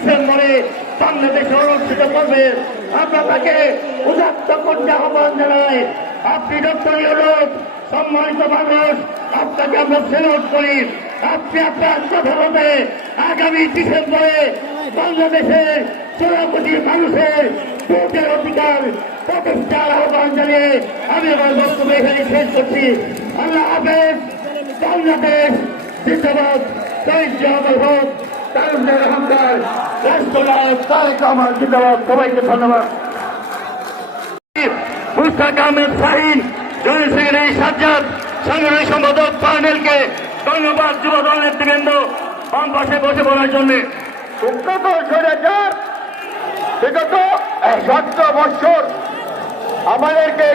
ডিসেম্বরে বাংলাদেশে অনুষ্ঠিত করবে। আমরা তাকে উদাত্ত করতে আহ্বান জানাই। আপনি ডক্টর ইউরোপ সম্মানিত মানুষ, আপনাকে আমরা ফেরত করি। আপনি আপনার আগামী ডিসেম্বরে বাংলাদেশের ষোলো কোটি মানুষের ভোটের অধিকার প্রতিষ্ঠার আহ্বান জানিয়ে আমি আমার বক্তব্য এখানে শেষ করছি। আল্লাহ হাফেজ, বাংলাদেশ জিন্দাবাদ। শহীদ হোক বৎসর আমাদেরকে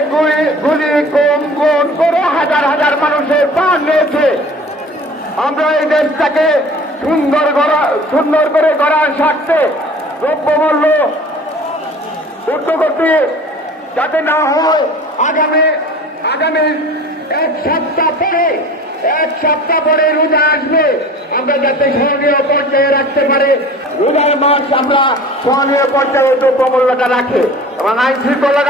গুলি কম কোন করে হাজার হাজার মানুষের প্রাণ নিয়েছে আমরা এই দেশটাকে সুন্দর করা সুন্দর করে গড়ার স্বার্থে দ্রব্যমূল্য উর্ধগতি যাতে না হয়, আগামী আগামী এক সপ্তাহ পরে, এক সপ্তাহ পরে রোজা আসবে। আমরা যাতে সহনীয় পর্যায়ে রাখতে পারি। রোজার মাস আমরা সহনীয় পর্যায়ে দ্রব্যমূল্যটা রাখি। এবং আইন শৃঙ্খলা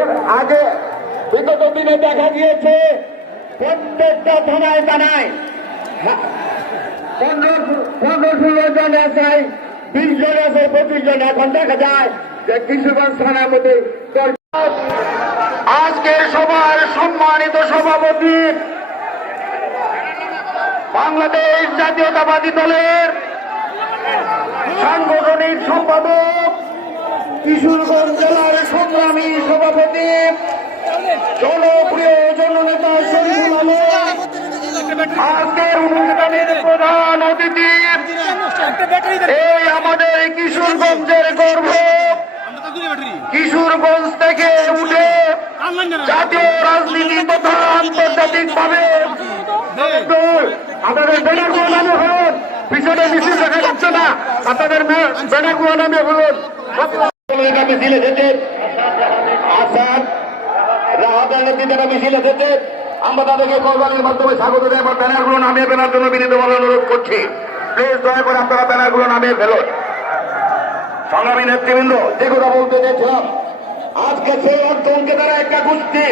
এর আগে বিগত দিনে দেখা গিয়েছে, প্রত্যেকটা থানায় হা- আজকের সভার সম্মানিত সভাপতি বাংলাদেশ জাতীয়তাবাদী দলের সাংগঠনিক সম্পাদক কিশোরগঞ্জ জেলার সংগ্রামী সভাপতি, জনপ্রিয় জননেতা আজকের অনুষ্ঠানের প্রধান অতিথি এই আমাদের কিশোরগঞ্জের গর্ব কিশোরগঞ্জ থেকে উঠে জাতীয় রাজনীতি তথা আন্তর্জাতিক ভাবে আপনাদের ব্যানারগুলো নামে হলুন পিছনে মিছিল দেখা যাচ্ছে না। আপনাদের ব্যানারগুলো নামে হলুন মিছিল এসেছে আসাদ রাহাতের নেতৃত্বে মিছিল এসেছে আমরা তাদেরকে কোরবানির মাধ্যমে স্বাগত দেয় আমার ব্যানারগুলো নামিয়ে ফেলার জন্য বিনীতভাবে অনুরোধ করছি। প্লিজ দয়া করে আপনারা ব্যানারগুলো নামিয়ে ফেলুন। সংগ্রামী নেতৃবৃন্দ, যে কথা বলতে চেয়েছিলাম, আজকে সেই অঞ্চলকে তারা একা গোষ্ঠী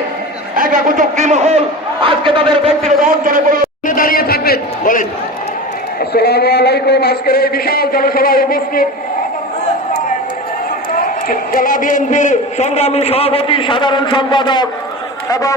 একা কুচক্রী মহল, আজকে তাদের ব্যক্তিগত অঞ্চলে দাঁড়িয়ে থাকবেন বলেন। আসসালামু আলাইকুম, আজকের এই বিশাল জনসভায় উপস্থিত জেলা বিএনপির সংগ্রামী সভাপতি, সাধারণ সম্পাদক এবং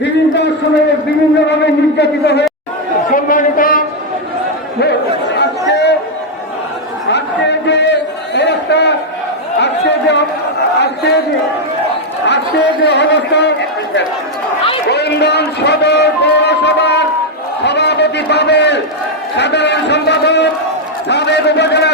বিভিন্ন সময়ে বিভিন্নভাবে নির্যাতিত হয়ে সম্মানিত আজকে আজকে যে অবস্থা, আজকে যে আজকে যে আজকে যে অবস্থা করিমগঞ্জ সদর পৌরসভার সভাপতি পদের সাধারণ সম্পাদক সাবেক উপজেলা